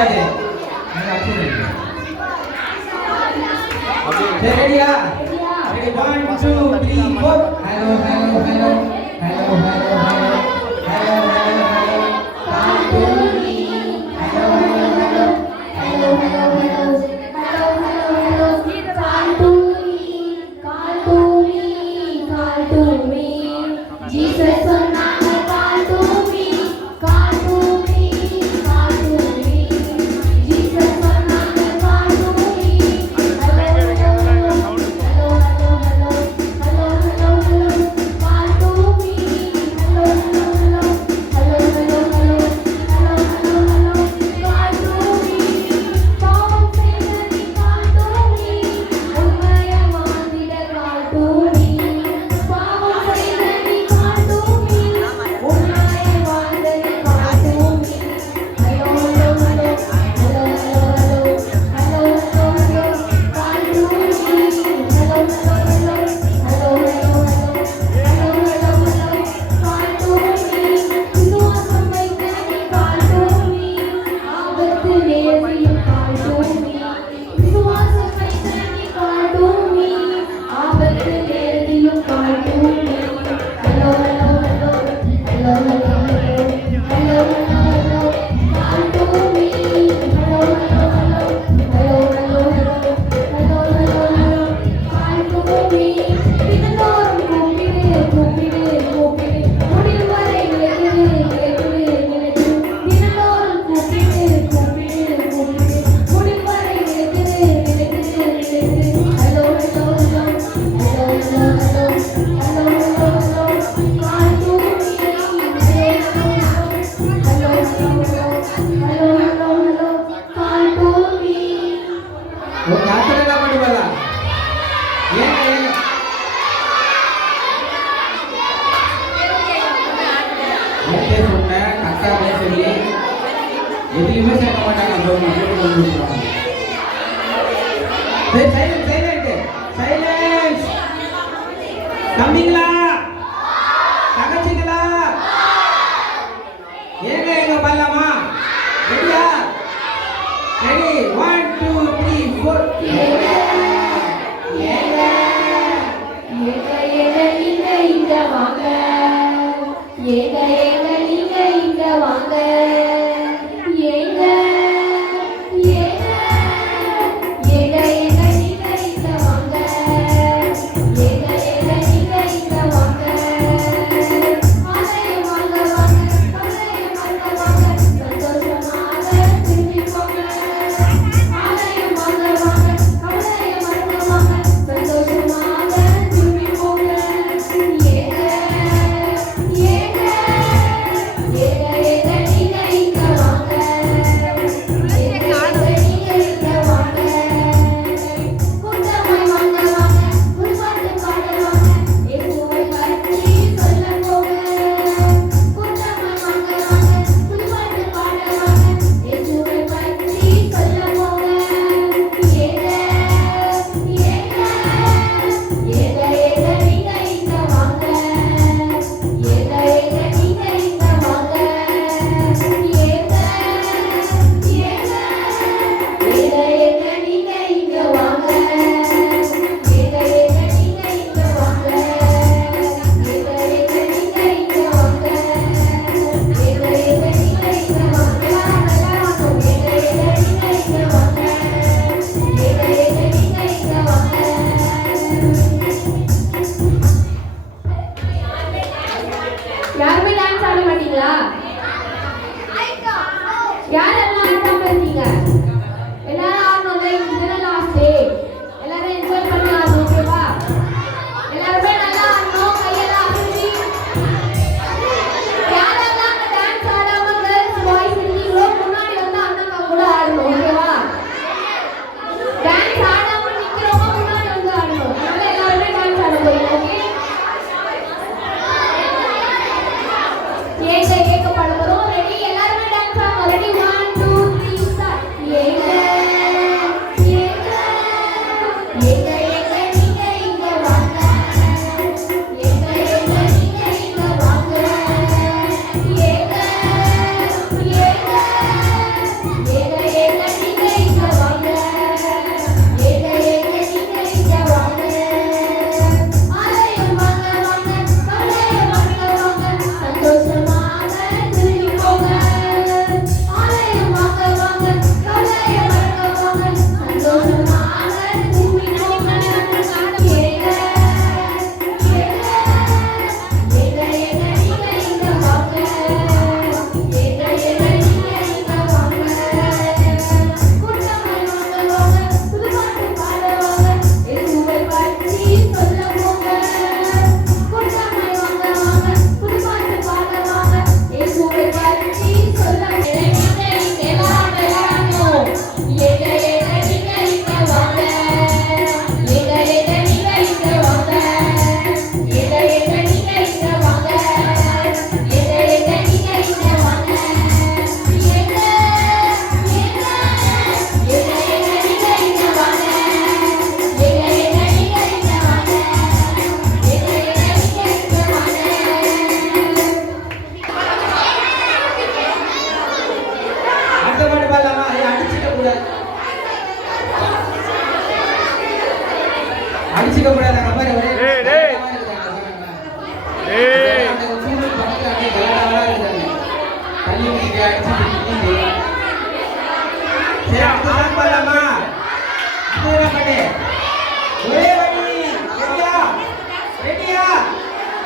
கூடாது. ரெடியா? Ready 1 2 3 4. Hello hello hello hello hello hello hello hello hello காட்டூரி. Hello hello hello hello hello hello hello hello hello காட்டூரி காட்டூரி காட்டூரி Jesus சொன்னாங்க காட்டூரி காட்டூரி காட்டூரி ஜீசஸ் சொன்னாங்க காட்டூரி. Hello hello hello hello hello hello hello hello hello காட்டூரி. Hello hello hello hello hello hello hello hello hello காட்டூரி. பாவம் செய்ததை காட்டூரி உண்மையை வாழ்ந்திட காட்டூரி. பாவம் செய்ததை காட்டூரி உண்மையை வாழ்ந்திட காட்டூரி. Hello hello hello hello hello hello hello hello hello காட்டூரி. Hello hello hello hello hello hello hello hello காட்டூரி. விசுவாசம் வைத்ததை காட்டூரி ஆபத்து நேர்மையும் காட்டூரி. விசுவாசம் வைத்ததை காட்டூரி ஆபத்து நேர்மையும் காட்டூரி. Hello hello hello hello hello hello hello hello காட்டூரி. Hello hello hello hello hello hello hello hello காட்டூரி. தினந்தோறும் கூப்பிடு கூப்பிடு கூப்பிடு முடிவு வரை விலகுது விலகுது விலகுது. தினந்தோறும் கூப்பிடு கூப்பிடு கூப்பிடு முடிவு வரை விலகுது விலகுது விலகுது. Hello hello hello hello hello hello hello hello hello காட்டூரி. Hello hello hello hello hello hello காட்டூரி. ஓ காத்தரங்க பண்ணுவல. ஏங்க ஏங்க ஏங்க சொன்ன அக்கா பேசலி எதுவுமே சேர்க்க மாட்டாங்க. Silence silence silence. தம்பிங்களா தங்கச்சிங்களா ஏங்க எங்க பண்ணலாமா? ரெடியா? ரெடி 1 2 3 4. ஏங்க ஏங்க நீங்க இங்க வாங்க. ஏங்க ஏங்க நீங்க இங்க வாங்க. ஏங்க ஏங்க ஏங்க ஏங்க நீங்க இங்க வாங்க. ஏங்க ஏங்க நீங்க இங்க வாங்க. ஆலயம் வாங்க வாங்க ஆலயம் வாங்க வாங்க சந்தோஷமாக திரும்பி போங்க. ஆலயம் வாங்க வாங்க ஆலயம் வாங்க வாங்க சந்தோஷமாக திரும்பி போங்க. ஏங்க ஏங்க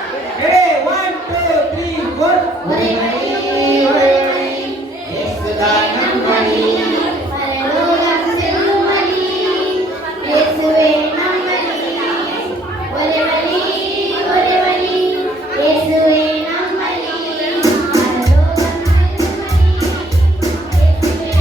Ready? 1, 2, 3, 4. ஒரே வழி ஒரே வழி இயேசுதான் நம் வழி பரலோகம் செல்லும் வழி இயேசுவே நம் வழி ஒரே வழி ஒரே வழி இயேசுவே நம் வழி பரலோகம் செல்லும் வழி இயேசுவே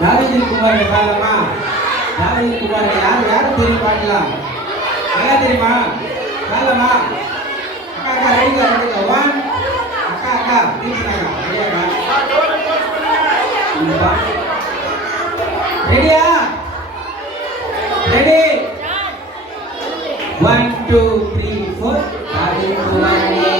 தாவீதின் குமாரன் பாடலாமா? தாவீதின் குமாரன் யாரு தெரியும் பாடலாம்? நல்லா தெரியுமா? பாடலாமா? அக்கா ரெடியா ரெடியா 1 அக்கா தீர்ந்தாங்க ரெடியா ரெடி 1 2 3 4 தாவீதின் குமாரனே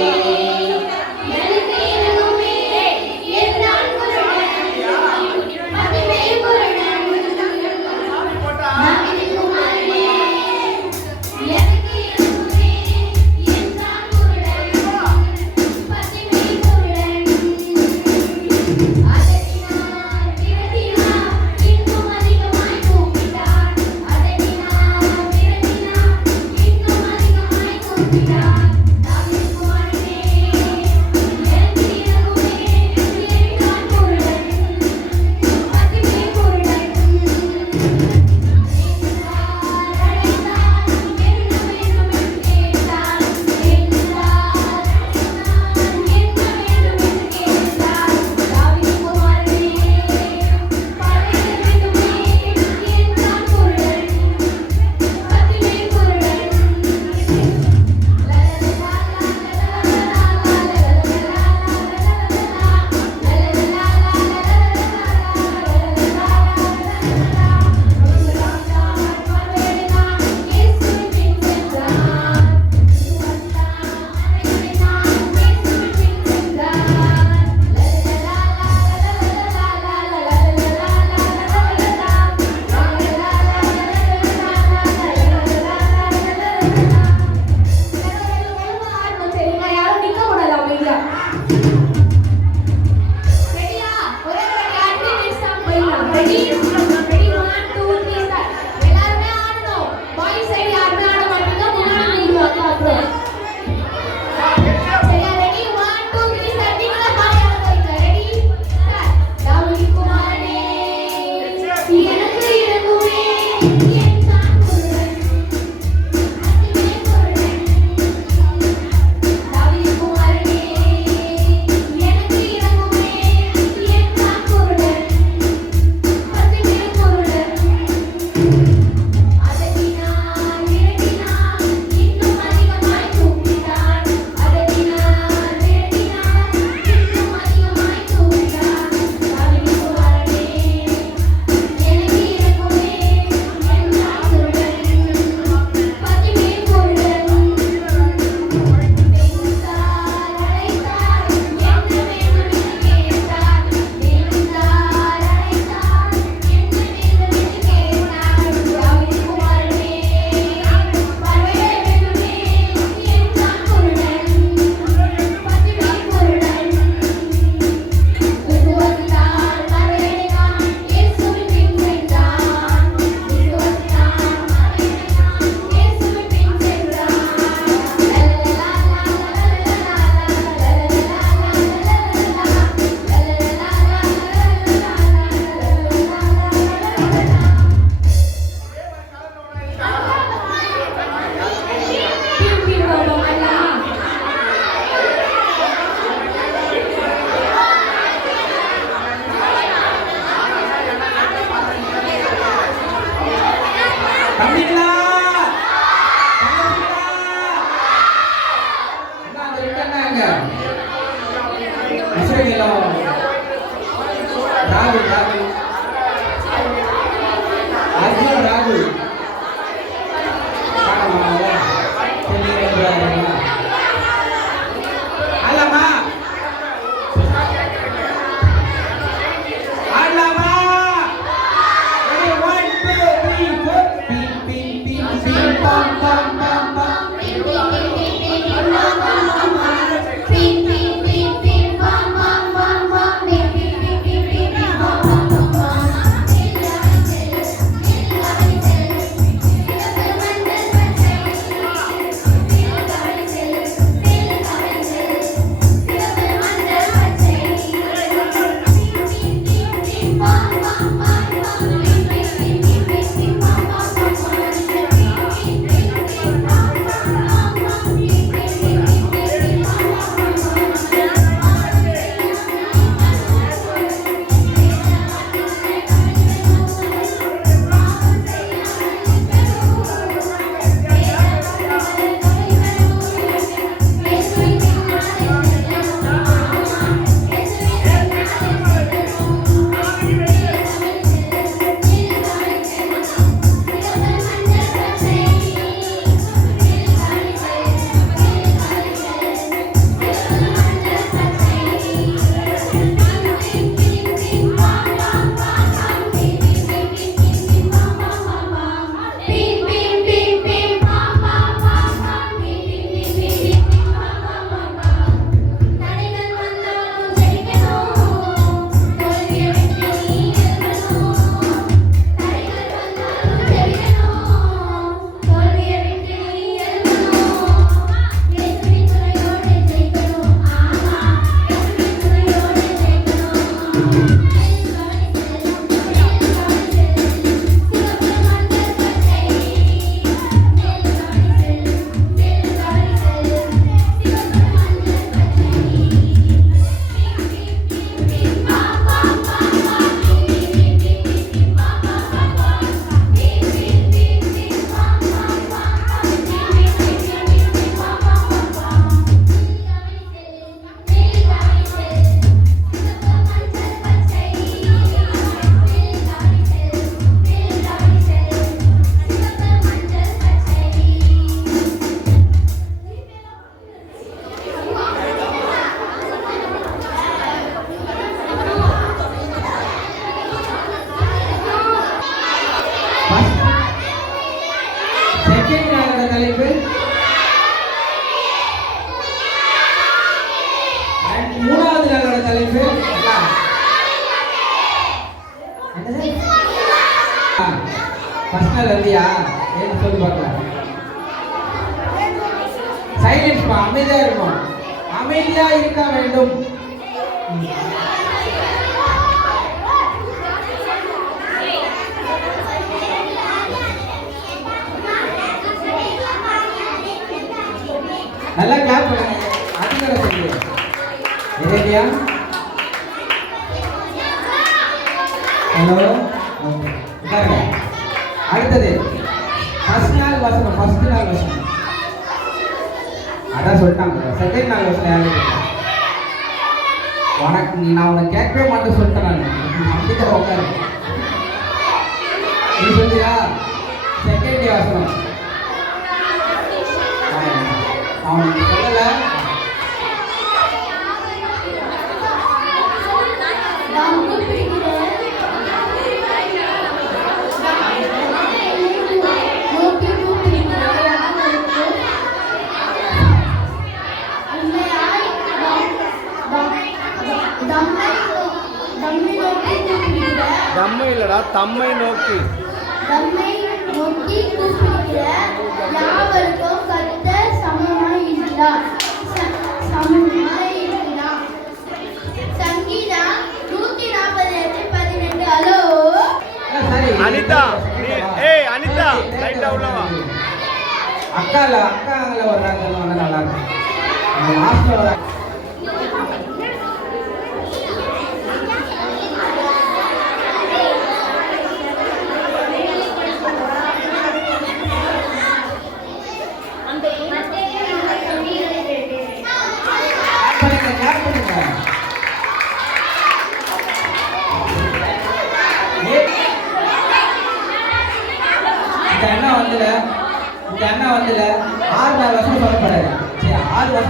என்னங்க அசைக்கலாம் ராகுல் ராகுல் அர்ஜுன் ராகுல் அல்லமா அல்லமா 1 2 3 4 ping ping ping ping pam pam pam pam second நாளோட தலைப்பு மூணாவது நாளோட தலைப்பு ஃபர்ஸ்ட் நாள் இல்லையா ஏன்னு சொல்லி பார்க்கலாம் சைலன்ஸ் அமைதியா இருக்கும் அமைதியா இருக்க வேண்டும் நல்லா கிளாப் பண்ணுங்க அதுக்கட சொல்லுங்க ரெடியா ஹலோ உட்காருங்க அடுத்தது ஃபர்ஸ்ட் நாள் வசனம் அதான் சொல்லிட்டாங்க செகண்ட் நாள் வசனம் யாரு உனக்கு நான் உனக்கு கேட்கவே மாட்டேன் சொல்லிட்டேன் நான் அப்படிக்கிற உட்காரு நீ சொல்லியா செகண்ட் வசனம் அவனுக்கு சொல்லல தம்மை இல்லடா தம்மை நோக்கி கூப்பிடுகிற யாவருக்கும் கர்த்தர் சமமாய் இருக்கிறார். சங்கீதம் 148:18. ஹலோ அனிதா அனிதா லைட்டா உள்ளவா அக்காங்கள வர்றாங்க நல்லா இருக்கும் லாஸ்ட்ல வர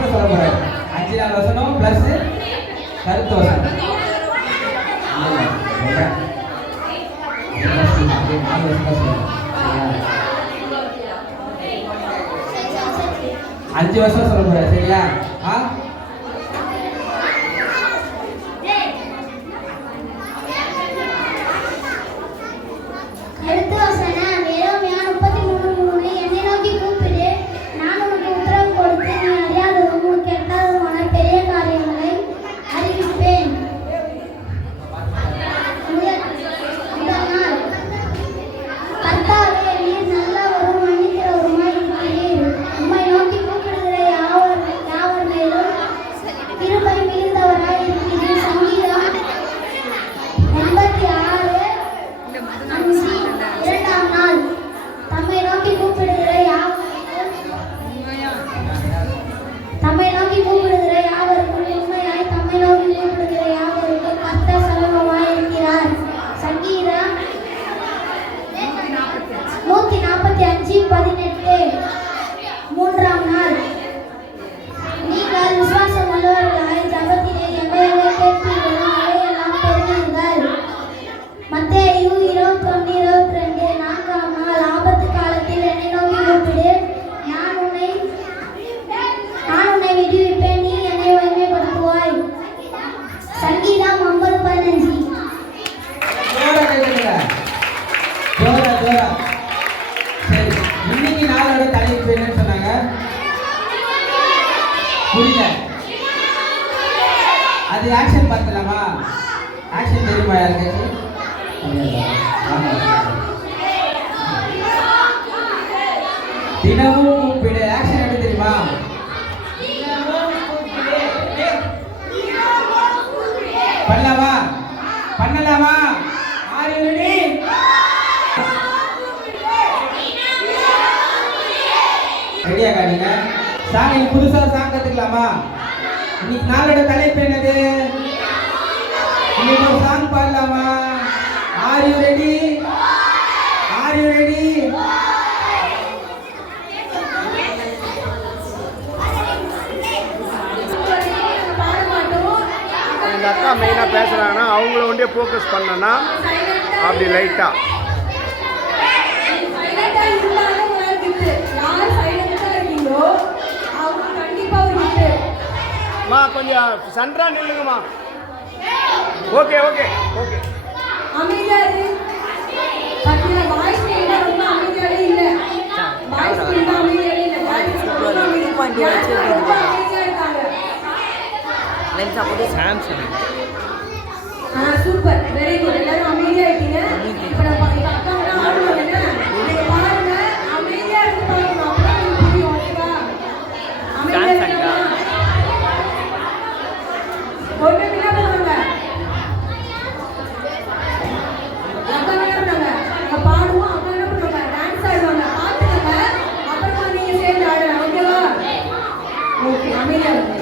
மாற்றம் சொல்ல போறாரு. 5 வசனம் பிளஸ் கருத்து வசனம். அஞ்சு வருஷம் சொல்ல போற சரியா? அடுத்த வசனம் எரேமியா 33:3 என்னை நோக்கி கூப்பிடு நான் உனக்கு உத்தரவு கொடுத்து நீ அறியாததும் உனக்கு எட்டாததுமான பெரிய காரியங்களை அறிவிப்பேன். முதல் நாள் கர்த்தாவே நீர் நல்லவரும் மன்னிக்கிறவருமாய் இருக்கிறீர். உம்மை நோக்கி கூப்பிடுகிற யாவர் மேலும் கிருபை மிகுந்தவராய் இருக்கிறீர். சங்கீதம் 86:5 இரண்டாம் நாள் தம்மை நோக்கி கூப்பிடுகிற யாவருக்கும் உண்மையாய் தம்மை நோக்கி கூப்பிடுகிற யாவருக்கும் கர்த்தர் சமீபமாய் இருக்கிறார். சங்கீதம் 145:18 மூன்றாம் நாள் நீங்கள் விசுவாசம் உள்ளவர்களாய் ஜபத்திலே எவையவை கேட்பீர்களோ அவையெல்லாம் பெறுவீர்கள். மத்தேயு 21:22 நான்காம் நாள் ஆபத்து காலத்தில் என்னை நோக்கி கூப்பிடு நான் உன்னை விடுவிப்பேன் நீ என்னை மகிமைப்படுத்துவாய். சங்கீதம் 50:15 சரி, இன்னைக்கு நாளோட தலைப்பு என்னன்னு சொன்னாங்க? புரியல. அது ஆக்ஷன் பார்க்கலாமா? ஆக்ஷன் தெரியுமா யாருக்காச்சும்? தினமும் கூப்பிடு. ஆக்ஷன் எப்படி தெரியுமா? பண்ணலாமா? Are you ready? ரெடியா காட்டுங்க. சாங் புதுசா சாங் கத்துக்கலாமா? இன்னைக்கு நாளோட தலைப்பு என்னது? இன்னைக்கு ஒரு சாங் பாடலாமா? Are you ready? இந்த அக்கா மெயினாக பேசுகிறாங்கன்னா அவங்கள ஒன்றே ஃபோக்கஸ் பண்ணனா அப்படி லைட்டாக மா கொஞ்சம் சென்ட்ரா நில்லுங்கம்மா. Okay super, very good. எல்லாரும் அமைதியா இருக்கீங்க. இப்போ நம்ம அக்காவெல்லாம் ஆடுவாங்க என்ன? நீங்க பாருங்க, அமைதியா இருந்து பாருங்க. அப்பதான் உங்களுக்கு புரியும். ஓகேவா? அமைதியா இருக்கீங்களா? ஒரு நிமிஷம் என்ன பண்ணுவாங்க? அக்கா என்ன பண்ணுவாங்க? அங்க பாடுவோம். அக்கா என்ன பண்ணுவாங்க? டான்ஸ் ஆடுவாங்க. பாத்துக்கங்க. அப்புறமா நீங்க சேர்ந்து ஆடுங்க. ஓகேவா? ஓகே, அமைதியா இருங்க.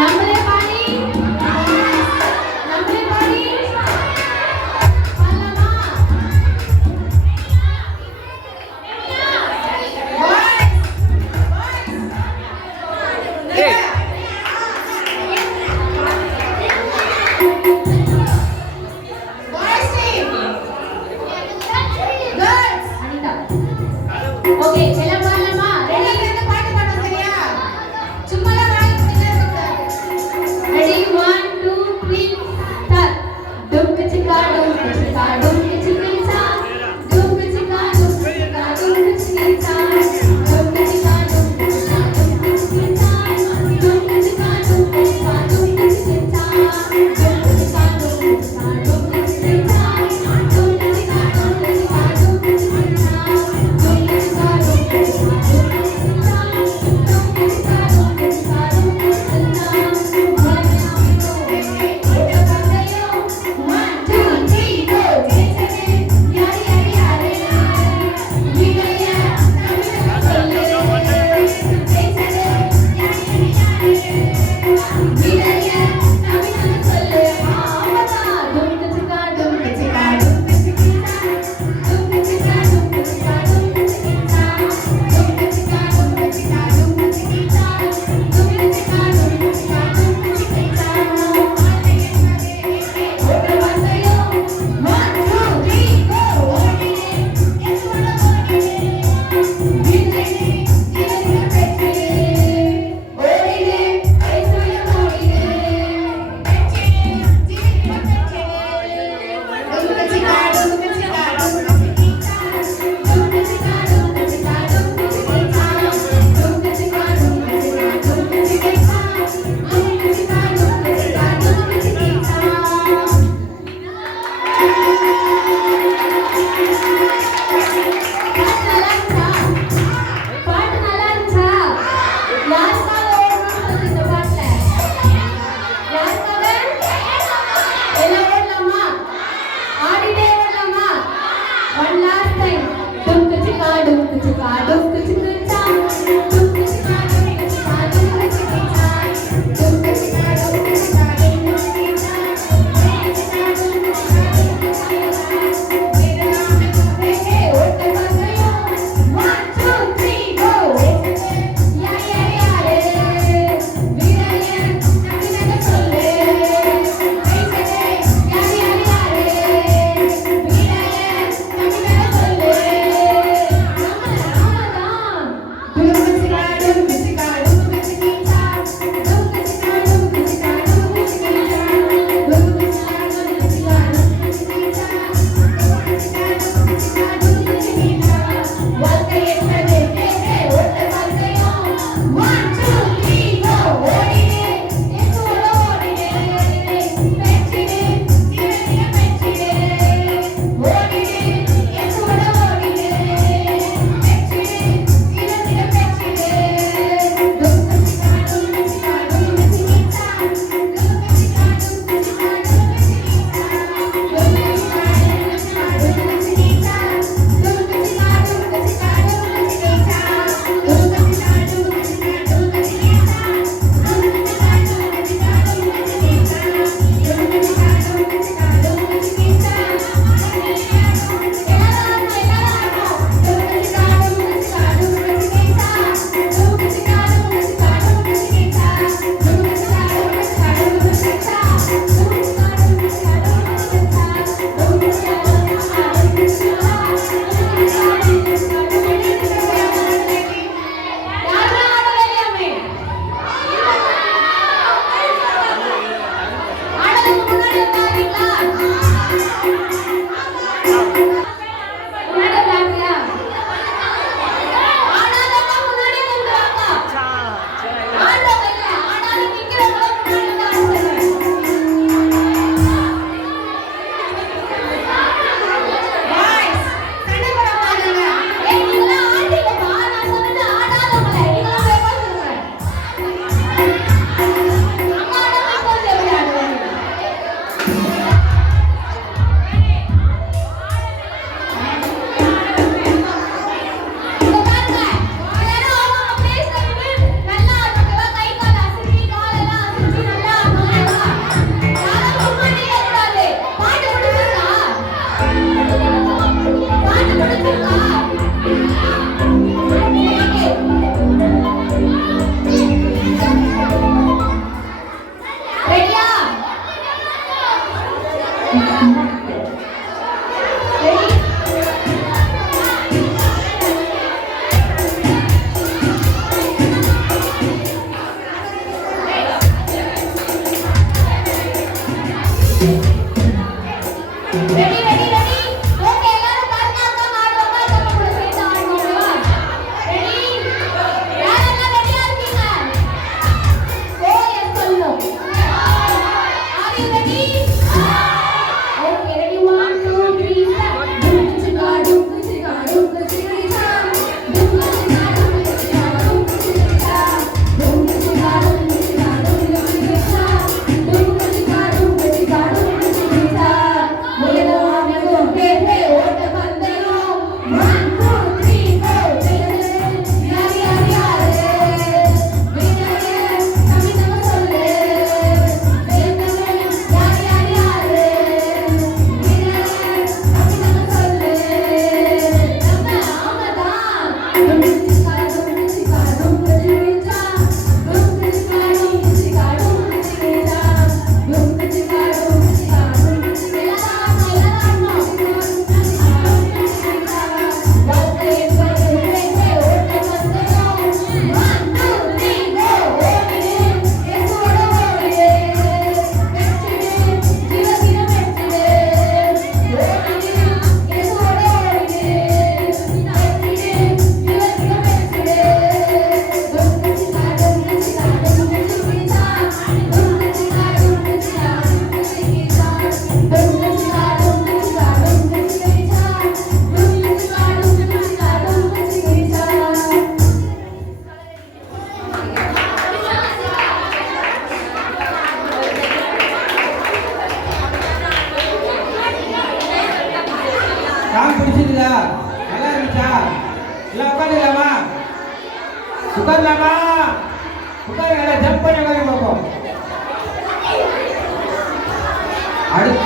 நம்மளே பாடி பாடலாமா? ஏய் அனிதா. ஓகே, எல்லாம் பாடலாமா? ரெடி? பாட்டு பாட சரியா? சும்மா வாய் மூடிட்டே இருக்க கூடாது.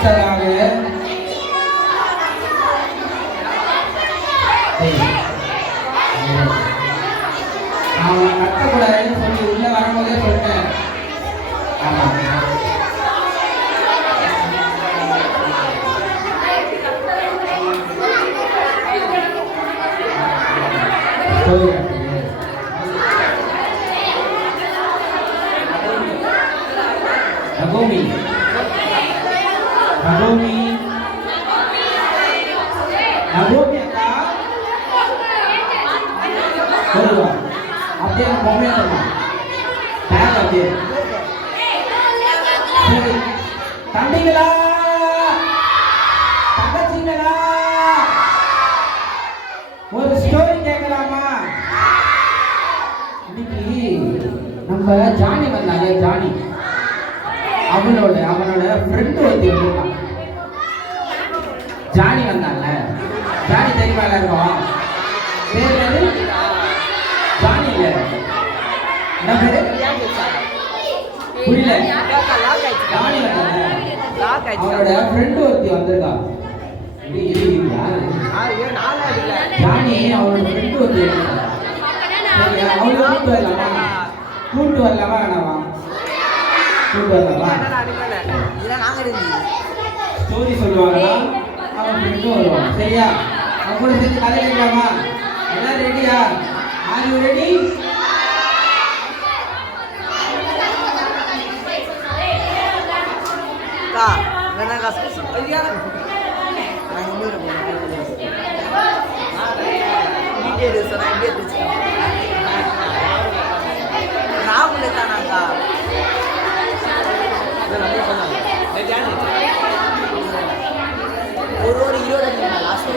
அடுத்ததாக அவன் கட்டக்கூடாதுன்னு சொல்லி உள்ள வரும்போதே சொல்லிட்டேன். ஆமா Nagomi. Nagomi. Nagomi அக்கா. சொல்லுவா. அப்படியே பொம்மையா தரமா. பேக் அப்படியே. சரி. தம்பிகளா. தங்கச்சிங்களா. ஒரு ஸ்டோரி கேட்கலாமா? இன்னைக்கு நம்ம ஜானி வந்தாங்க ஜானி. அவனோட ஃப்ரெண்டு ஒருத்தி வந்திருக்கான். ஜானி வந்தாங்க. ஜானி தெரியுமா எல்லாருக்கும்? பேர் என்னது? ஜானி இல்ல. என்ன பேரு? புரியல. ஜானி வந்தாங்க. அவனோட ஃப்ரெண்டு ஒருத்தி வந்திருக்கான். ஜானி அவனோட ஃப்ரெண்டு ஒருத்தி வந்திருக்கான். அவளை கூட்டு வரலாமா வேணாமா? ஸ்டோரி சொல்லுவாங்களா? அவன் ஃப்ரெண்டும் வருவான். சரியா? அவன் கூட சேர்ந்து கதை கேட்கலாமா? எல்லாம் ரெடியா? Are you ready? ஒரு 20 லாஸ்ட்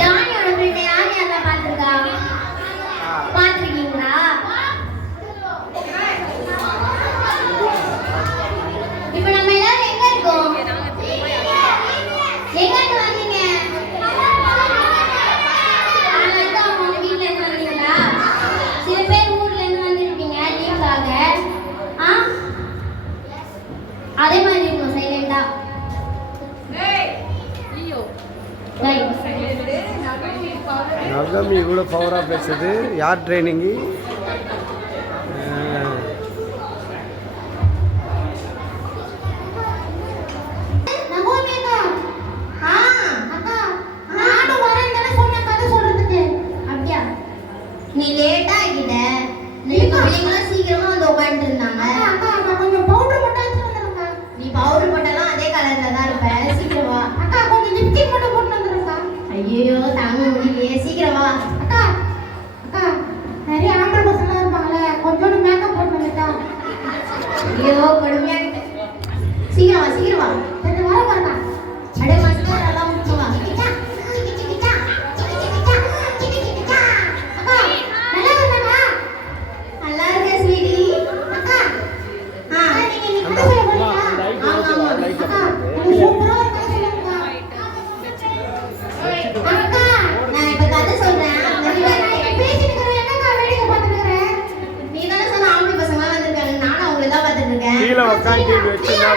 ஜானியோட ஃப்ரெண்ட் யார் யாரெல்லாம் பார்த்துருக்கா? பார்த்துருக்கீங்களா? இப்போ நம்ம எல்லாரும் எங்க இருக்கோம்? எங்க இருந்து வந்தீங்க? அவங்க வீட்ல இருந்து வந்தீங்களா? சில பேர் ஊர்ல இருந்து வந்திருப்பீங்க லீவுக்காக. அதே மாதிரி இருக்கும் சைலண்டா. நவதம் இவ்வளோ பவராக பேசுது. யார் ட்ரைனிங்கு? நீ லேட்டா ஆகிட்ட. நீங்க பிள்ளைங்களாம் சீக்கிரமா வந்து உட்காந்துட்டு இருந்தாங்க. கொஞ்சம் பவுடர் மட்டும் வச்சிருந்தா. நீ பவுடர் போட்டாலும் அதே கலர்ல தான் இருப்ப. சீக்கிரம் வா அக்கா. கொஞ்சம் லிப்ஸ்டிக் மட்டும் போட்டு வந்துருக்கா. ஐயோ தாங்க முடியலையே. சீக்கிரம் வா அக்கா. அக்கா நிறைய ஆம்பளை பசங்க இருப்பாங்களே, கொஞ்சோண்டு மேக்கப் போட்டு வந்துட்டா. ஐயோ கொடுமையா கிட்ட. சீக்கிரம் வா சீக்கிரம் வா. சரி வர வரா. அடே மஸ்கரா எல்லாம் முடிச்சு வா. கீழே உட்காந்து வச்சுன்னா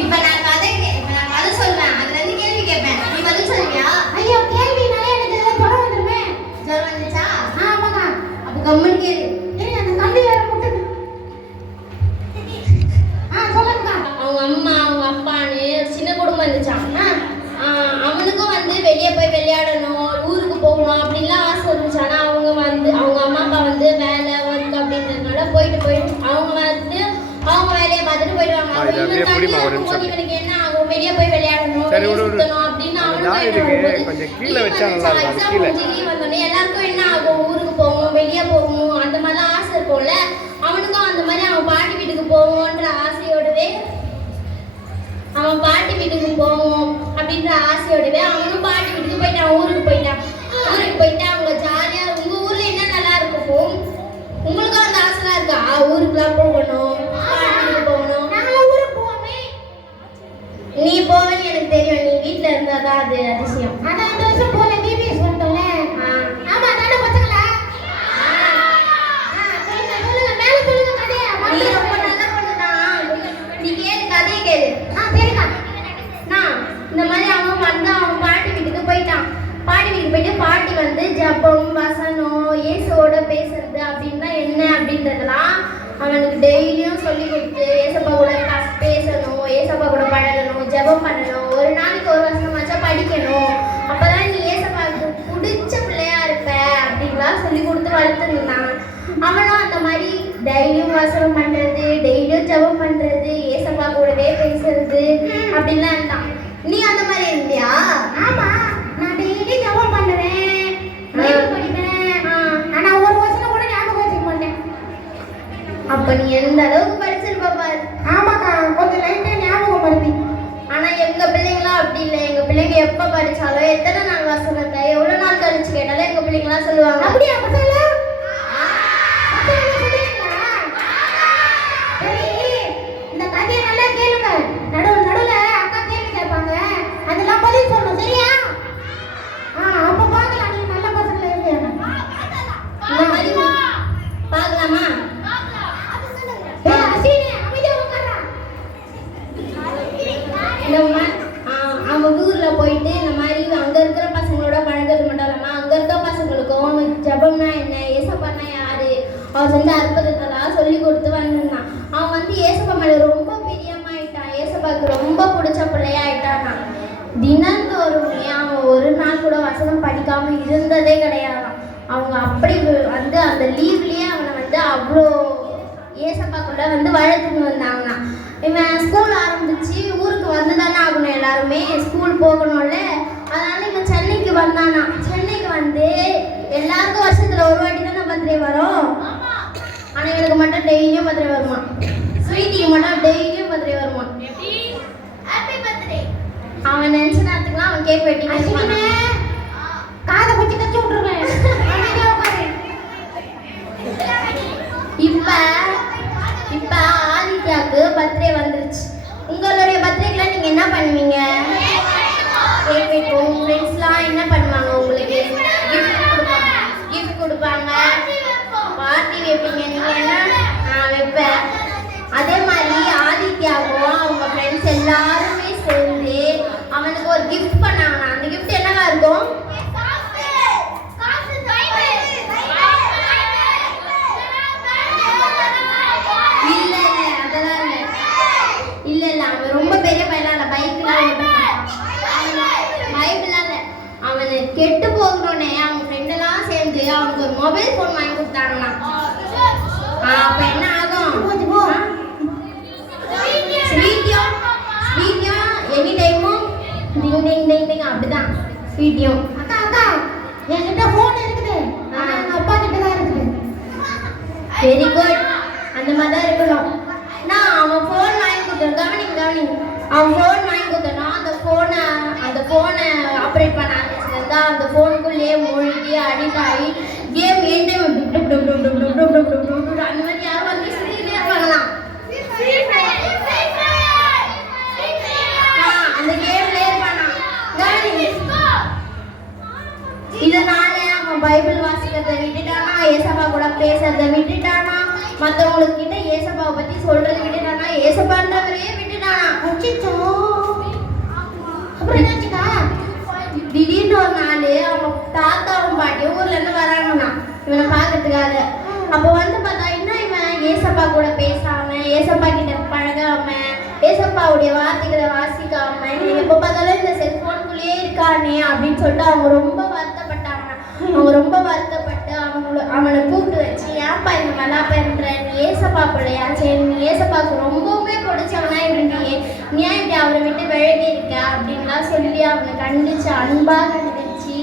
இப்ப நான் கதை சொல்றேன். அதுல இருந்து கேள்வி கேட்பேன். நீ பதில் சொல்றியா? ஐயோ கேள்வினாலே எனக்கு ஜுரம் வந்துருமே. ஜுரம் வந்துச்சா? ஆமாங்க. அப்ப கம்முன்னு கேளு. அந்த கம்பி வேற முட்டுது. சொல்லுங்க. அவங்க அம்மா அவங்க அப்பான்னு சின்ன குடும்பம் இருந்துச்சான். அவனுக்கும் வந்து வெளியே போய் விளையாடணும், ஊருக்கு போகணும் அப்படின்லாம் ஆசை இருந்துச்சு. ஆனா அவங்க அம்மா அப்பா வந்து வேலை ஒர்க் அப்படின்றதுனால போயிட்டு அவங்க வந்து அவங்க வேலையை பார்த்துட்டு போயிடுவாங்க. இவனுக்கு என்ன ஆகும்? வெளியே போய் விளையாடணும், வெளியே சுத்தணும் அப்படின்னு வந்தோடனே எல்லாருக்கும் என்ன ஆகும்? ஊருக்கு போகணும், வெளியே போகணும், அந்த மாதிரிலாம் ஆசை இருக்கும்ல. அவனுக்கும் அந்த மாதிரி அவன் பாட்டி வீட்டுக்கு போவோன்ற ஆசையோடவே அவன் பாட்டி வீட்டுக்கு போவோம் அப்படின்ற ஆசையோடவே அவனும் பாட்டி வீட்டுக்கு போயிட்டான். ஊருக்கு போயிட்டு அவங்க ஜாலியா உங்க ஊர்ல என்ன நல்லா இருக்கும்? உங்களுக்கும் அந்த ஆசைலாம் இருக்கா? ஊருக்குலாம் போகணும், பாட்டி வீட்டுக்கு போகணும். நீ போவேன்னு எனக்கு தெரியும். நீ வீட்டுல இருந்தாதான் அது அதிசயம். ஆனா இந்த வருஷம் போல பிபிஎஸ் வந்துட்டோம்ல. ஆமா தானே பசங்களா? சொல்லுங்க சொல்லுங்க மேல சொல்லுங்க கதையா. நீ ரொம்ப நல்ல பொண்ணுதான். நீ கேளு, கதையை கேளு. சரிக்கா. நான் இந்த மாதிரி அவன் வந்து அவன் பாட்டி வீட்டுக்கு போயிட்டான். பாட்டி வீட்டுக்கு போயிட்டு பாட்டி வந்து ஜபம் வசனம் இயேசுவோட பேசுறது அப்படின்னா என்ன அப்படின்றதெல்லாம் அவனுக்கு டெய்லியும் சொல்லி கொடுத்து ஏசப்பா கூட பேசணும், ஏசப்பா கூட பழகணும், ஜபம் பண்ணணும், ஒரு நாளைக்கு ஒரு வசனமாச்சும் படிக்கணும், அப்பதான் நீ ஏசப்பாவுக்கு பிடிச்ச பிள்ளையா இருப்ப அப்படின்லாம் சொல்லி கொடுத்து வளர்த்துருந்தான். அவனும் அந்த மாதிரி டெய்லியும் வசனம் பண்றது, டெய்லியும் ஜபம் பண்றது, ஏசப்பா கூடவே பேசுறது அப்படின்லாம் இருந்தான். நீ அந்த மாதிரி இருந்தியா? ஆமா நான் டெய்லி ஜெபம் பண்ணுவேன், பைபிள் படிப்பேன். ஆனா ஒரு வசனம் கூட ஞாபகம் வச்சுக்க மாட்டேன். அப்ப நீ எந்த அளவுக்கு படிச்சிருப்ப பாரு. ஆமாக்கா கொஞ்சம் லைட்டா ஞாபகம் வருது. ஆனா எங்க பிள்ளைங்களாம் அப்படி இல்லை. எங்க பிள்ளைங்க எப்ப படிச்சாலும் எத்தனை நாள் வசனத்தை எவ்வளவு நாள் கழிச்சு கேட்டாலும் எங்க பிள்ளைங்களாம் சொல்லுவாங்க. அப்படியா பசங்களா? இந்த கதையை நல்லா கேளுங்க. நடுவுல அக்கா கேள்வி கேட்பாங்க, அதெல்லாம் பதில் சொல்லணும் சரியா? அப்ப பார்க்கலாம் நீங்க நல்ல பசங்களா இருக்கீங்க. இந்த மாதிரி பார்க்கலாமா? அஸ்வினி அமைதியா உட்கார்றா. இந்த அவன் ஊர்ல போயிட்டு இந்த மாதிரி அங்க இருக்கிற பசங்களோட பழகிறது மட்டும் இல்லாம அங்க இருக்க பசங்களுக்கும் ஜபம்னா என்ன, ஏசப்பான்னா யாரு, அவன் செஞ்ச அற்புதத்தெல்லாம் சொல்லி கொடுத்து வந்திருந்தான். அவன் வந்து ஏசப்பா மேல ரொம்ப பிரியமாயிட்டான். ஏசப்பாக்கு ரொம்ப பிடிச்ச பிள்ளையாயிட்டான். தினந்தோறுமே அவன் ஒரு நாள் கூட வசனம் படிக்காம இருந்ததே கிடையாதான். அவங்க அப்படி வந்து அந்த லீவ்லயே அவனை வந்து அவ்வளோ ஏசப்பாக்குள்ள வந்து வளர்த்துட்டு வந்தாங்க. இவன் ஸ்கூல் ஆரம்பிச்சு ஊருக்கு வந்து தானே ஆகணும், எல்லாருமே ஸ்கூல் போகணும்ல. அதனால இவன் சென்னைக்கு வந்தானா. சென்னைக்கு வந்து எல்லாருக்கும் வருஷத்துல ஒரு வாட்டி தானே பர்த்டே வரும். ஆனா இவனுக்கு மட்டும் டெய்லியும் பர்த்டே வருமா. ஸ்வீட்டிக்கு மட்டும் டெய்லியும் பர்த்டே வருமா. அவன் நினைச்ச நேரத்துக்குலாம் அவன் கேக் வெட்டிங்க. காதை குச்சி தச்சு விட்டுருவேன். இப்ப ஆதித்யாவுக்கு பர்த்டே வந்துருச்சு. உங்களுடைய பர்த்டேக்குலாம் நீங்க என்ன பண்ணுவீங்க? கேக் வெட்டுவோம். உங்க ஃப்ரெண்ட்ஸ்லாம் என்ன பண்ணுவாங்க? உங்களுக்கு கிஃப்ட் கொடுப்பாங்க, பார்ட்டி வைப்பீங்க. நீங்க என்ன வைப்பேன். அதே மாதிரி ஆதித்யாவும் அவங்க ஃப்ரெண்ட்ஸ் எல்லாருமே சேர்ந்து அவனுக்கு ஒரு கிஃப்ட் பண்ணாங்க. அந்த கிஃப்ட் என்னவா இருக்கும்? இல்ல அவன் ரொம்ப பெரிய பையனா இல்ல, பைக்லாம் அவனை கெட்டு போகணும்னே அவங்க ஃப்ரெண்ட் எல்லாம் சேர்ந்து அவனுக்கு ஒரு மொபைல் போன் வாங்கி கொடுத்தாங்கன்னா அப்ப என்ன ஆகும்? ஸ்வீட்டியும் எனி டைமும் டிங் டிங் டிங் டிங் அப்படிதான் ஸ்வீட்டியும். அக்கா என்கிட்ட போன் இருக்குது, ஆனா எங்க அப்பா கிட்ட தான் இருக்குது. Very good. அந்த மாதிரி தான் இருக்கணும். நான் அவன் ஃபோன் வாங்கி கொடுத்தேன். கவனிங்க. அவன் ஃபோன் வாங்கி கொடுத்தனா அந்த ஃபோனை ஆப்ரேட் பண்ண ஆரம்பிச்சிருந்தா அந்த ஃபோனுக்குள்ளேயே மூழ்கி அடிக்ட் ஆகி கேம் என் டைம் அந்த மாதிரி யாரும் வந்து சொல்லிட்டே இருப்பாங்களாம். அந்த கேம்ல இருப்பானா. இதனால அவன் பைபிள் வாசிக்கிறத விட்டுட்டானா, ஏசப்பா கூட பேசுறத விட்டுட்டானா, மற்றவங்களுக்கு கிட்ட ஏசப்பாவை பத்தி சொல்றது விட்டுட்டானா, ஏசப்பான்றவரையே விட்டுட்டானா. அப்புறம் என்னாச்சுக்கா? திடீர்னு ஒரு நாள் அவங்க தாத்தாவும் பாட்டியும் ஊர்ல இருந்து வராங்கண்ணா இவனை பார்க்கறதுக்காக. அப்போ வந்து பார்த்தா இன்னும் இவன் ஏசப்பா கூட பேசாம, ஏசப்பா கிட்ட பழகாம, ஏசப்பாவுடைய வார்த்தைகளை வாசிக்காம எப்போ பார்த்தாலும் இந்த செல்போனுக்குள்ளேயே இருக்கானே அப்படின்னு சொல்லிட்டு அவங்க ரொம்ப வருத்தப்பட்டாங்க. அவங்க ரொம்ப வருத்தப்பட்டு அவனை கூப்பிட்டு வச்சு, ஏன்ப்பா இந்த மாதிரிலாம் பண்ற, நீ ஏசப்பா பிள்ளையா, சரி நீ ஏசப்பாவுக்கு ரொம்பவுமே பிடிச்சவனா இருந்தியே, நீ ஏன் இப்படி அவரை விட்டு விலகி இருக்க அப்படின்லாம் சொல்லி அவனை கண்டிச்சு, அன்பா கண்டிச்சு,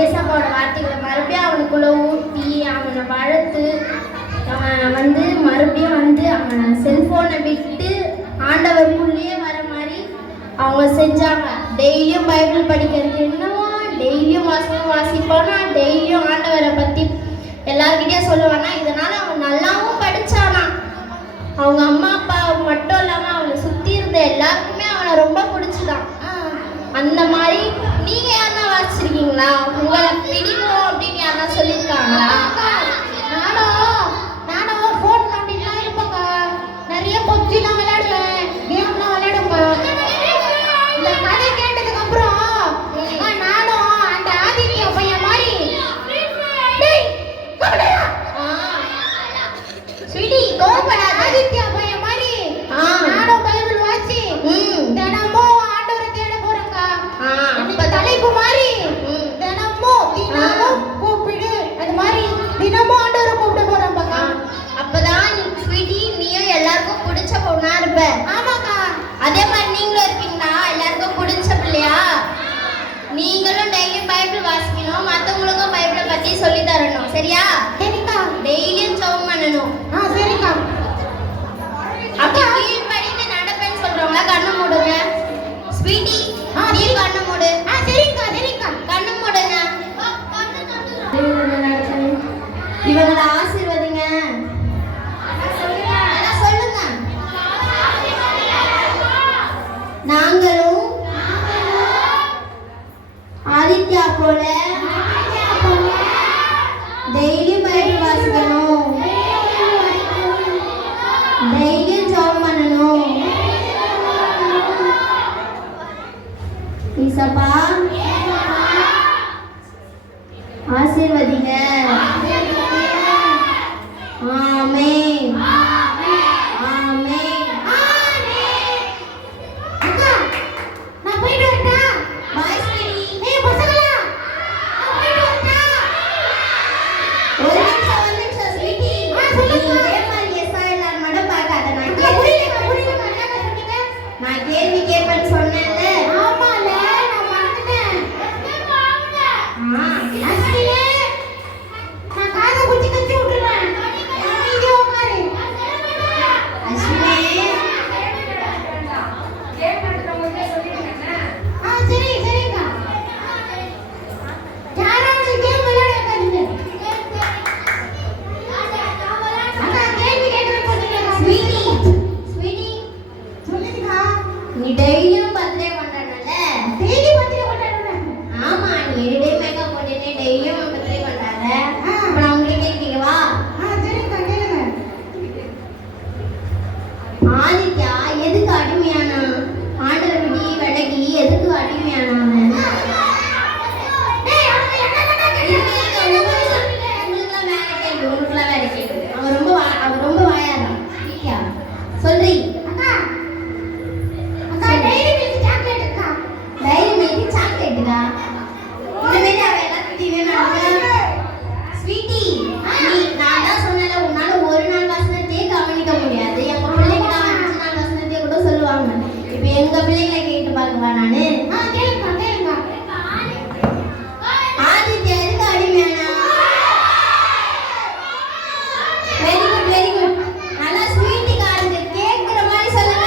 ஏசப்பாவோட வார்த்தைகளை மறுபடியும் அவனுக்குள்ள ஊட்டி அவனை வளர்த்து அவன் வந்து மறுபடியும் வந்து அவனை செல்போனை விட்டு ஆண்டவருக்குள்ளேயே வர மாதிரி அவங்க செஞ்சாங்க. டெய்லியும் பைபிள் படிக்கிறது, என்னவோ டெய்லியும் வாசிப்பானா, டெய்லியும் ஆண்டவரை பற்றி எல்லார்கிட்டயும் சொல்லுவானா. இதனால அவன் நல்லாவும் படிச்சானா. அவங்க அம்மா அப்பா மட்டும் இல்லாமல் அவனை சுற்றி இருந்த எல்லாருக்குமே அவனை ரொம்ப பிடிச்சிதான். அந்த மாதிரி நீங்க யாருன்னா வாசிச்சிருக்கீங்களா? உங்களை பிடிக்கும் அப்படின்னு யாருன்னா சொல்லியிருக்காங்களா? நானும் ஃபோன் நம்பிலாம் இருப்பேங்க. நிறைய பப்ஜிலாம் விளையாடுவேன், கேம்லாம் விளையாடுவேங்க. இந்த கதை கேட்டதுக்கு அப்புறம் நானும் அந்த ஆதித்யா பையன் மாதிரி ஸ்வீட்டி கோபப்படாத. ஆதித்யா பையன் மாதிரி நானும் பைபிள் வாசி தினமும் ஆண்டவரை தேட போறேங்க. அந்த தலைப்பு மாதிரி தினமும் கூப்பிடு, அது மாதிரி தினமும் ஆண்டவரை கூப்பிட போறேன் பாக்கா. அப்பதான் ஸ்வீட்டி நீயும் எல்லாருக்கும் பிடிச்ச பொண்ணா இருப்ப. ஆமாக்கா. அதே மாதிரி நீங்களும் இருப்பீங்களா எல்லாருக்கும் பிடிச்ச பிள்ளையா? நீங்களும் டெய்லி பைபிள் வாசிக்கணும், மற்றவங்களுக்கும் பைபிளை பத்தி சொல்லி தரணும். சரியா? சரிக்கா. டெய்லியும் ஜெபம் பண்ணணும். சரிக்கா. அப்படி கீழ்ப்படிந்து நடப்பேன்னு சொல்றவங்கள கண்ணு மூடுங்க. ஸ்வீட்டி நீ கண்ணு மூடு. சரிக்கா சரிக்கா. கண்ணு மூடுங்க. இவங்களை ஆசீர்வதிங்க. எல்லாம் சொல்லுங்க. நாங்களும் ஆதித்யா போல டெய்லி பைபிள் வாசிக்கணும், டெய்லியும் ஜெபம் பண்ணணும். ஈசப்பா ஆசீர்வதிங்க. ஆமென் ஆமென். அக்கா, நான் போயிட்டு வரட்டா? பாய் ஸ்வீட்டி. ஏய் பசங்களா, நான் போயிட்டு வரட்டா? ஒரு நிமிஷம் ஸ்வீட்டி. சொல்லுங்க. நீ இதே மாதிரி எஸ்ஆ எல்லாரும் மட்டும் பார்க்காத. நான் அக்கா, புரியலக்கா புரியலக்கா. என்ன சொன்னீங்க? நான் கேள்வி கேட்பேன்னு சொன்னேன்ல. ஆமால, நான் மறந்துட்டேன். ஆ, அஸ்வினே, நான் காதை குச்சி கச்சி விட்டுருவேன். அமைதியா உட்காரு. அஸ்வினே சரி சரிக்கா. யாராவது கேம் விளையாடாதீங்க. அக்கா, கேள்வி கேட்கறேன் சொன்னீங்க. ஸ்வீட்டி ஸ்வீட்டி சொல்லுங்கக்கா. நீ டெய்லியும் பர்த்டே பண்றனால. டெய்லி பர்த்டே கொண்டாடுறேன். ஆமா, நீ எவ்ரிடே மேக்கப் போட்டுட்டு டெய்லியும் பர்த்டே பண்றாத. அப்ப நான் உங்களுக்கு கேட்கவா? சரிக்கா கேளுங்க. ஆதித்யா எதுக்கு அடிமையானா? ஆண்டரை விட்டு விலகி எதுக்கு அடிமையானாங்க? டேய், அவங்க என்னடா கேக்குறாங்க? உங்களுக்குலாம் வேற கேள்வி, உங்களுக்குலாம் வேற கேள்வி. அவர் ரொம்ப வாயாடுறான். சரியா? சொல்றீ. அக்கா, அக்கா டெய்லி மில்க் சாக்லேட் அக்கா. டைரி மில்க் சாக்லேட்டுக்கா? இந்த மாதிரி அவ எல்லாத்தையும் ஸ்வீட்டி, நீ நான் தான் சொன்னல, உன்னால ஒரு நாள் வசனத்தையே கவனிக்க முடியாது. எங்க பிள்ளைங்க 5 நாள் வசனத்தையே கூட சொல்லுவாங்க. இப்ப எங்க பிள்ளைங்களை கேட்டு பார்க்கவா நானு? கேளுங்க கேளுங்க. ஆதித்யா எதுக்கு அடிமையானா? Very good very good. நல்லா ஸ்வீட்டி காருக்கு கேட்குற மாதிரி சொல்லுங்க.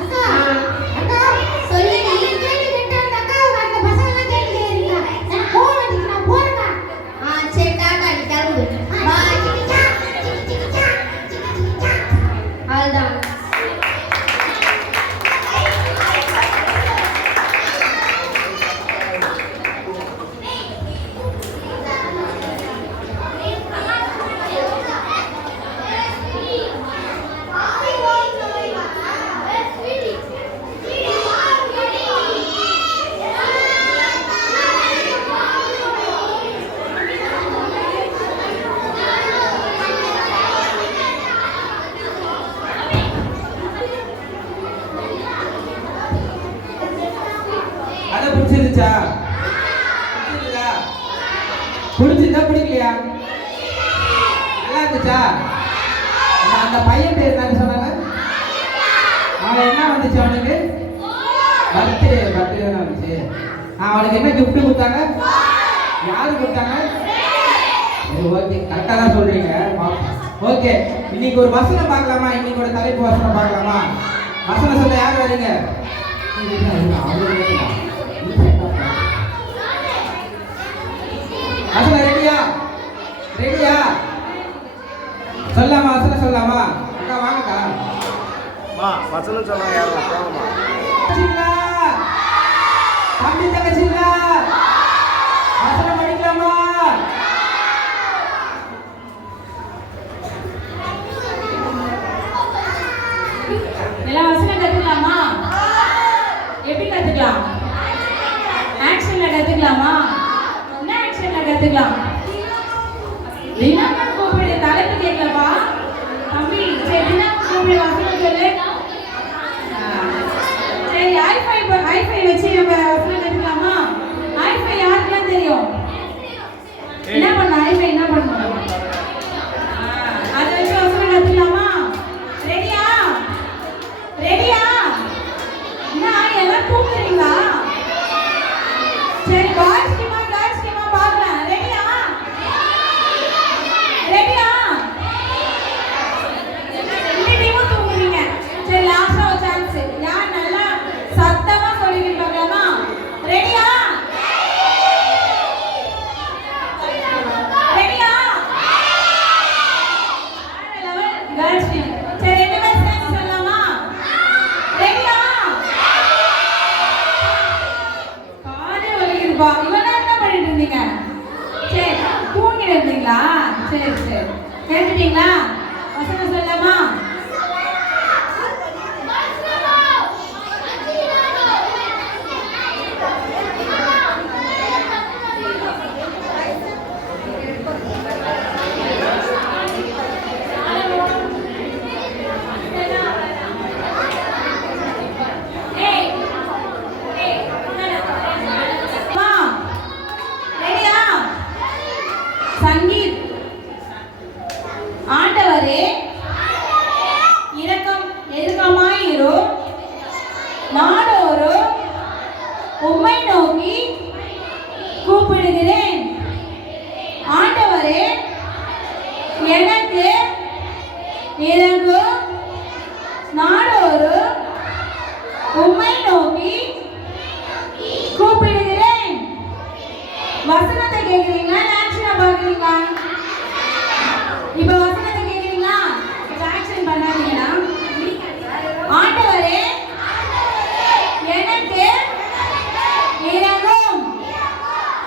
அக்கா, அக்கா சொல்லுடி. கேள்வி கேட்டா அந்த அக்கா அந்த பசங்க எல்லாம் கேள்வி கேக்குறீங்க. எனக்கு கோவம் வந்துச்சு, நான் போறேன்க்கா. சரி டாடா, நீ கிளம்பு. பாய். அவ்வளோதான். அதை பிடிச்சிருச்சா? பிடிச்சிருந்தா பிடிக்கலையா? நல்லா இருந்துச்சா? அந்த பையன் பேர் என்ன சொன்னாங்க? அவன் என்ன வந்துச்சு அவனுக்கு? பர்த்டே தான் வந்துச்சு. அவனுக்கு என்ன gift கொடுத்தாங்க? யாரு கொடுத்தாங்க? ஓகே, கரெக்டாக தான் சொல்றீங்க. ஓகே, இன்னைக்கு ஒரு வசனம் பார்க்கலாமா? இன்னைக்கு ஒரு தலைப்பு வசனம் பார்க்கலாமா? வசனம் சொல்ல யார் வரீங்க? வசனம் ரெடியா? ரெடியா? சொல்லாமா? வசனம் சொல்லாமா? அக்கா வாங்கக்கா. வசனம் சொன்னாங்க யாரும் போகமா? தங்கச்சிங்களா? தம்பி தங்கச்சிங்களா? வசனம் படிக்கலாமா? எல்லாம் வசனம் கத்துக்கலாமா? எப்படி கத்துக்கலாம்? ஆக்ஷன்ல கத்துக்கலாமா? என்ன ஆக்ஷன்ல கத்துக்கலாம்? தினமும் கூப்பிடு, தலைப்பு கேட்கலப்பா தம்பி. சரி, தினமும் கூப்பிடு, வசனம் சொல்லு. சரி, ஹைஃபை வச்சு நம்ம வசனம் கத்துக்கலாமா? ஹைஃபை யாருக்கெல்லாம் தெரியும்? என்ன பண்ண ஹைஃபை என்ன பண்ணுவோம்? அதை வச்சு வசனம் கத்துக்கலாமா? ரெடியா? ரெடியா? என்ன எல்லாம் தூங்குறீங்களா? சரி, பாய்ஸ் டீமா பார்க்கலாம். ரெடியா? ரெடியா? ரெண்டு டீமும் தூங்குறீங்க. சரி, லாஸ்டா ஒரு சான்ஸ். யார் நல்லா சத்தமா சொல்லிட்டு பார்க்கலாமா? ரெடியா? ரெடியா? Girls team. சரி, ரெண்டு பேரும் சேர்ந்து சொல்லலாமா? ரெடியா? காது வலிக்குதுப்பா. இவ்வளவு என்ன பண்ணிட்டு இருந்தீங்க? சரி, தூங்கிட்டு இருந்தீங்களா? சரி சரி, கேட்டுட்டீங்களா? வசனம் சொல்லலாமா? சங்கீத். ஆண்டவரே இரக்கமாயிரு, நாடோறும் உம்மை நோக்கி கூப்பிடுகிறேன். ஆண்டவரே எனக்கு இரங்கும், நாடோறும் உம்மை நோக்கி கூப்பிடுகிறேன். வசனத்தை கேக்குறீங்களா? ஆக்ஷனை பாக்குறீங்களா? இப்ப வசனத்தை கேக்குறீங்களா? ஆக்ஷன் பண்ணாதீங்களா? ஆண்டவரே எனக்கு இரங்கும்,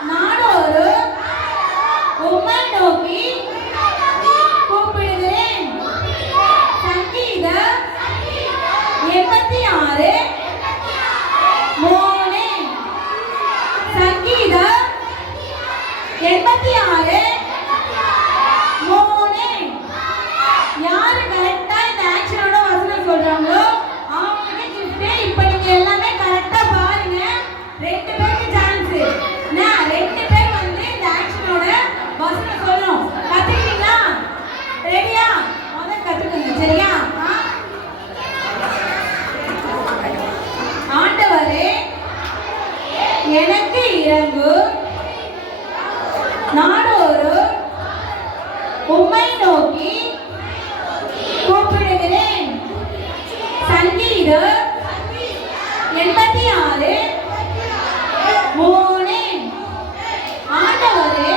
நாடோறும் உம்மை நோக்கி கூப்பிடுகிறேன். சங்கீதம் 86 3. சங்கீதம் 86 3. யாரு கரெக்டா இந்த ஆக்ஷனோட வசனம் சொல்றாங்களோ அவங்களுக்கு கிஃப்ட். இப்போ நீங்க எல்லாமே கரெக்டா பாருங்க. ரெண்டு பேருக்கு சான்ஸ். நான் ரெண்டு பேர் வந்து இந்த ஆக்ஷனோட வசனம் சொல்லணும். கத்துக்கிட்டீங்களா? ரெடியா? முதல்ல கத்துக்கங்க. சரியா? ஆண்டவரே எனக்கு இரங்கும், நாடோறும் உம்மை நோக்கி கூப்பிடுகிறேன். சங்கீதம் 86 3. ஆண்டவரே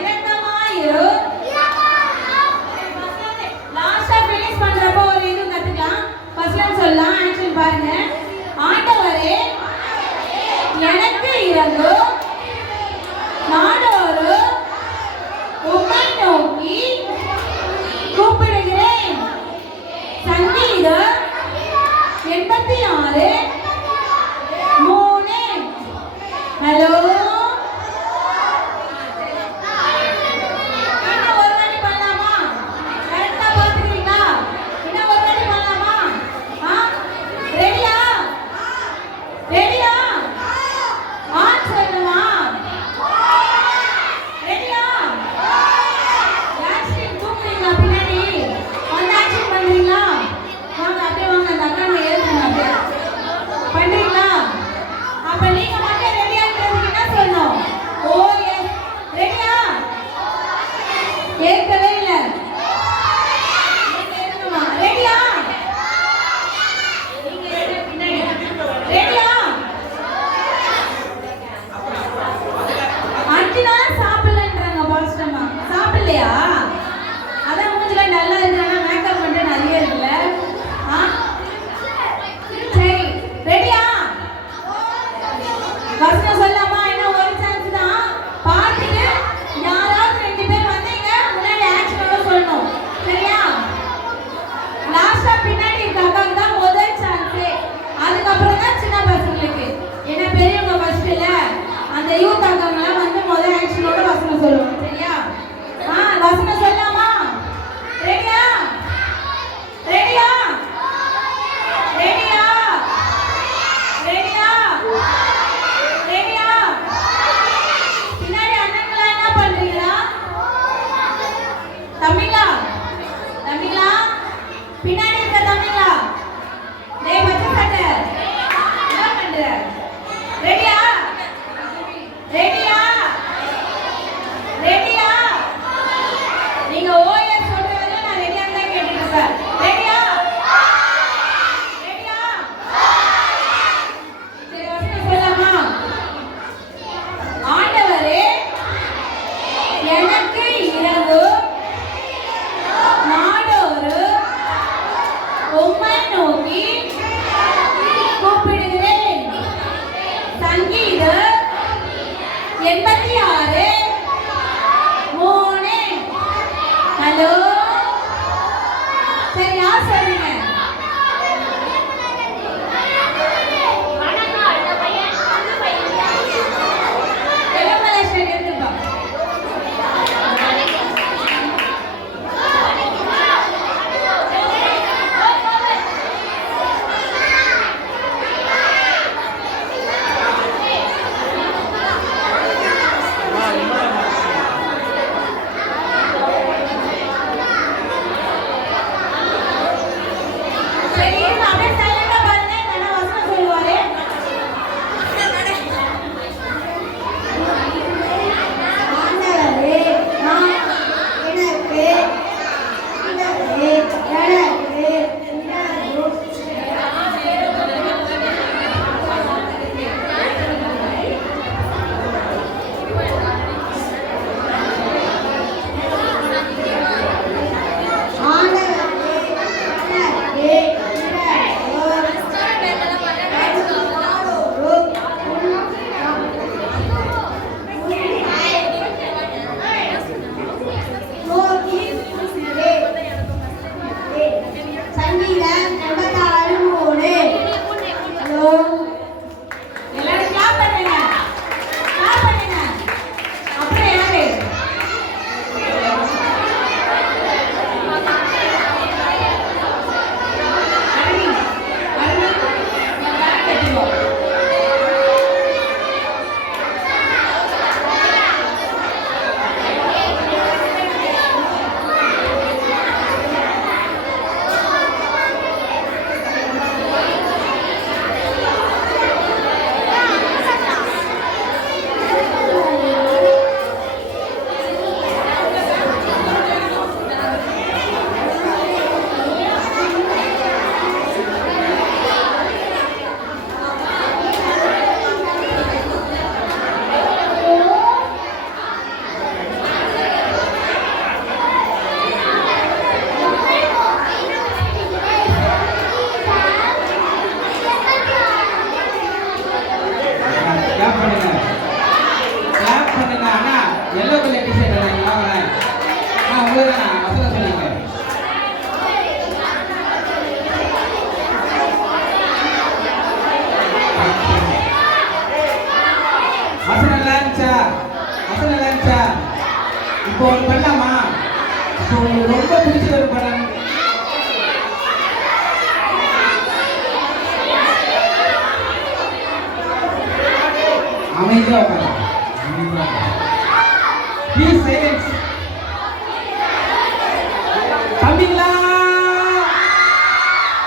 இரக்கமாயிரு. லாஸ்டா ஃபினிஷ் பண்றப்போ ஒரு இது கத்துக்கலாம். ஃபர்ஸ்ட் சொல்லலாம். ஆக்ஷன் பாருங்க. ஆண்டவரே எனக்கு இரங்கும், நாடோறும் உம்மை நோக்கி கூப்பிடுகிறேன். சங்கீதம் 86 3. ஹலோ, இன்னும் ஒரு வாட்டி பண்ணலாமா? கரெக்டா பாத்துக்கிறீங்களா? இன்னும் ஒரு வாட்டி பண்ணலாமா? ரெடியா? ரெடியா? சொல்லணுமா? ரெடியா? ஆக்ஷன் தூக்குறீங்களா? பின்னாடி வந்து ஆக்ஷன் பண்றீங்களா? வாங்க, அப்படியே வாங்க. அந்த அக்கா நான் எழுதுங்க. அப்படியே சரி யார் சொல்றீங்க? வெங்கமலேஸ்வரி எடுத்துப்பா. சரி அப்படியே சைலண்டா பாருங்க. என்ன வசனம் சொல்லுவாரு? ஆண்டவரே நான் எனக்கு ஆண்டவரே எனக்கு சங்கீதம் 86:3. ஹலோ எல்லாரும் கிளாப் பண்ணுங்க. கிளாப் பண்ணுங்க. அப்புறம் யாரு? அருணி. அருணி. நான் பேக் கட்டிடுவா. கிளாப் பண்ணுங்க. கிளாப் பண்ணுங்க. அண்ணா எல்லோ கலர் டிஷர்ட் அண்ணா வாங்க. உங்களுக்கு வசனம் சொல்லுங்க. வசனம் நல்லா இருந்துச்சா? வசனம் நல்லா இருந்துச்சா? இப்போ ஒரு பண்ணலாமா? இப்போ உங்களுக்கு ரொம்ப பிடிச்ச ஒரு படம். அமைதியா உட்காருங்க. அமைதியா உட்காருங்க. Please silence. தம்பிங்களா,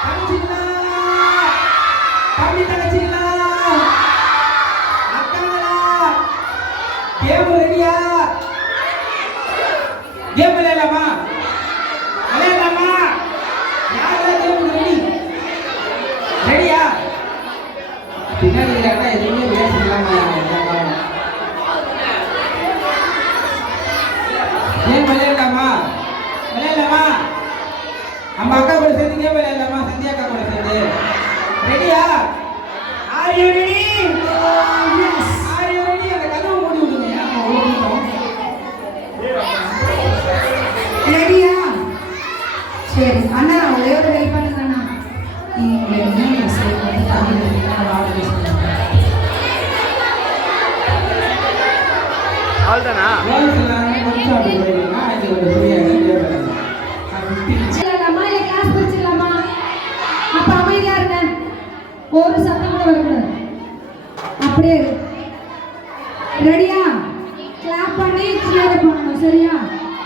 தங்கச்சிங்களா, தம்பி தங்கச்சிங்களா, அக்காங்களா, கேம் ரெடியா? கேம் விளையாடலாமா? விளையாடலாமா? யாரெல்லாம் கேம் ரெடி? ரெடியா? பின்னாடி இருக்கிற எதுவுமே விளையாடலாமா? கேம் விளையாடலாமா? விளையாடலாமா? நம்ம அக்கா கூட சேர்ந்து கேம் விளையாடலாமா? சந்தியா அக்கா கூட சேர்ந்து ரெடியா? Are you ready? Yes. Are you ready? அந்த கதவை மூடி விடுங்க. ரெடியா? சரி அண்ணா ஒரே ஒரு ஹெல்ப் பண்ணுங்க அண்ணா. நீங்க என்ன செய்யணும்? தமிழ்ல வார்த்தை பேசுங்க. அவ்வளோதானா? கொஞ்சம் அப்படி போயிடுங்க. இது ஒரு ஃப்ரீயாக வச்சிடலாமா இல்ல கிளாஸ் வச்சிடலாமா? அப்ப அமைதியா இருங்க. ஒரு சத்தம் கூட வரக்கூடாது. அப்படியே இரு. ரெடியா? கிளாப் பண்ணி கீழே போகணும். சரியா?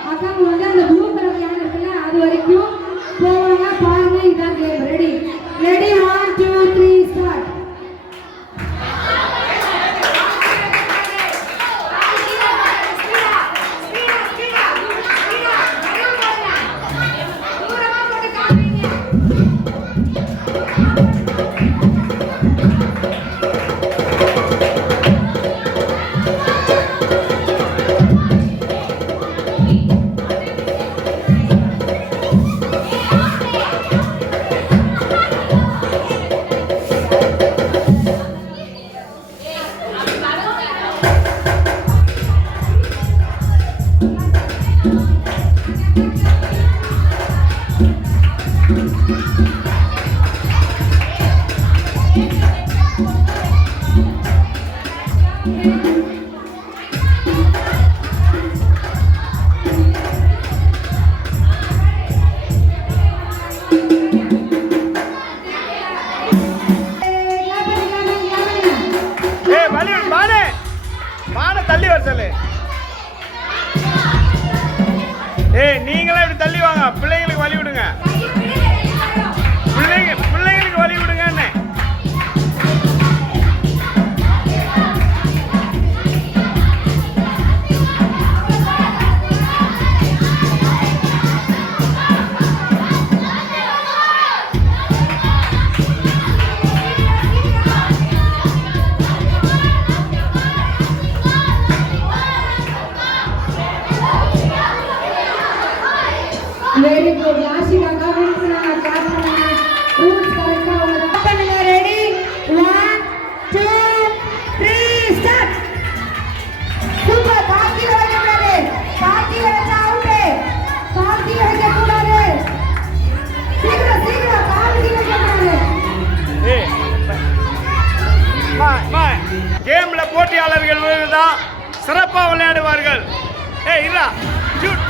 அக்காங்க வந்து அந்த ப்ளூ கலர் லைன் இருக்குல்ல அது வரைக்கும் போவாங்க. பாருங்க இதான் கேம். ரெடி? Ready 1 2 3 start. ஏய் வலி பானே பானை தள்ளி வர சொல்லு. ஏய் நீங்களே இப்படி தள்ளி வாங்க, பிள்ளைங்களுக்கு வழி விடுங்க. பிள்ளைங்களுக்கு வழி விடுங்க. Very good. யாஷிகா கமெண்ட் பண்ணுங்க, கிளாப் பண்ணுங்க. ரூல்ஸ் கரெக்ட்டா உள்ளதா பண்ணுங்க. Ready 1 2 3 start. சூப்பர். கார்த்தி வைக்க கூடாது. கார்த்தி வச்சா அவுட். கார்த்தி வைக்க கூடாது. சீக்கிரம் சீக்கிரம் கார்த்தி வைக்க கூடாது. ஏய் கேம்ல போட்டியாளர்கள் தான் சிறப்பாக விளையாடுவார்கள். ஏய் இருடா ஷூட்.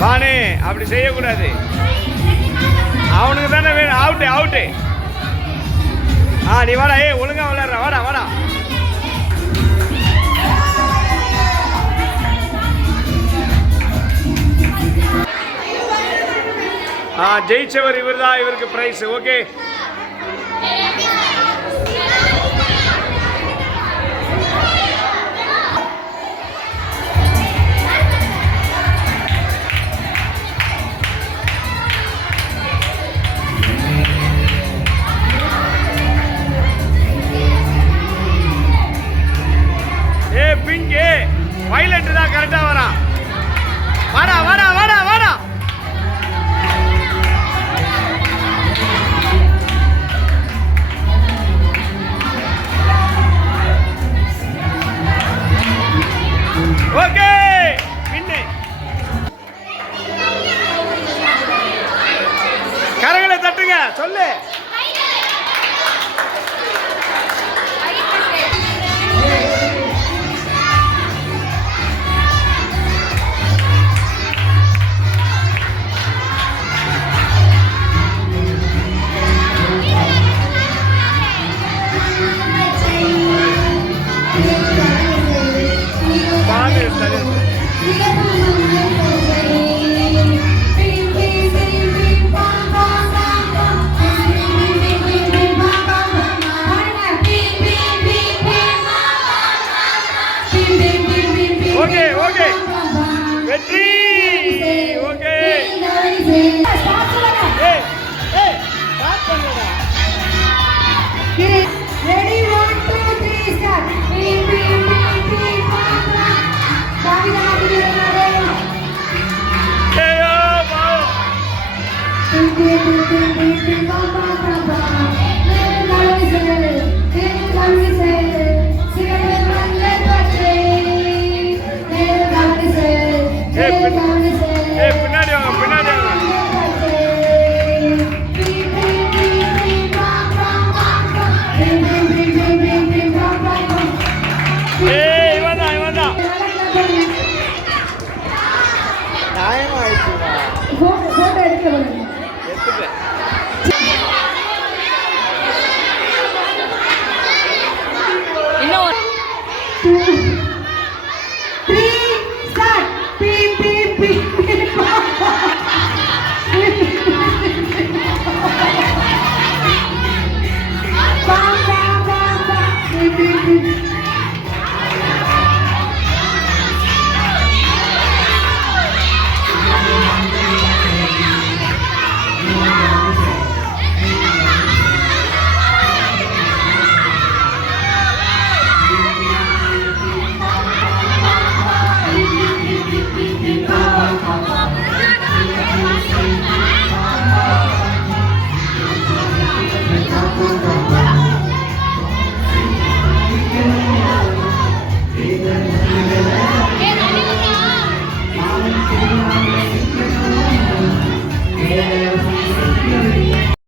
பானே அப்படி செய்யக்கூடாது. அவனுக்கு தானே வேணும். Out out. நீ வாடா. ஏய் ஒழுங்கா விளையாடுற. வாடா வாடா. ஜெயிச்சவர் இவர் தான். இவருக்கு பிரைஸ். ஓகே பிங்கு வயலட் தான் கரெக்டா வரான். வாடா வாடா வாடா வாடா. ஓகே பின்னு கரங்களை தட்டுங்க. சொல்லு. ஓகே ஓகே வெற்றி.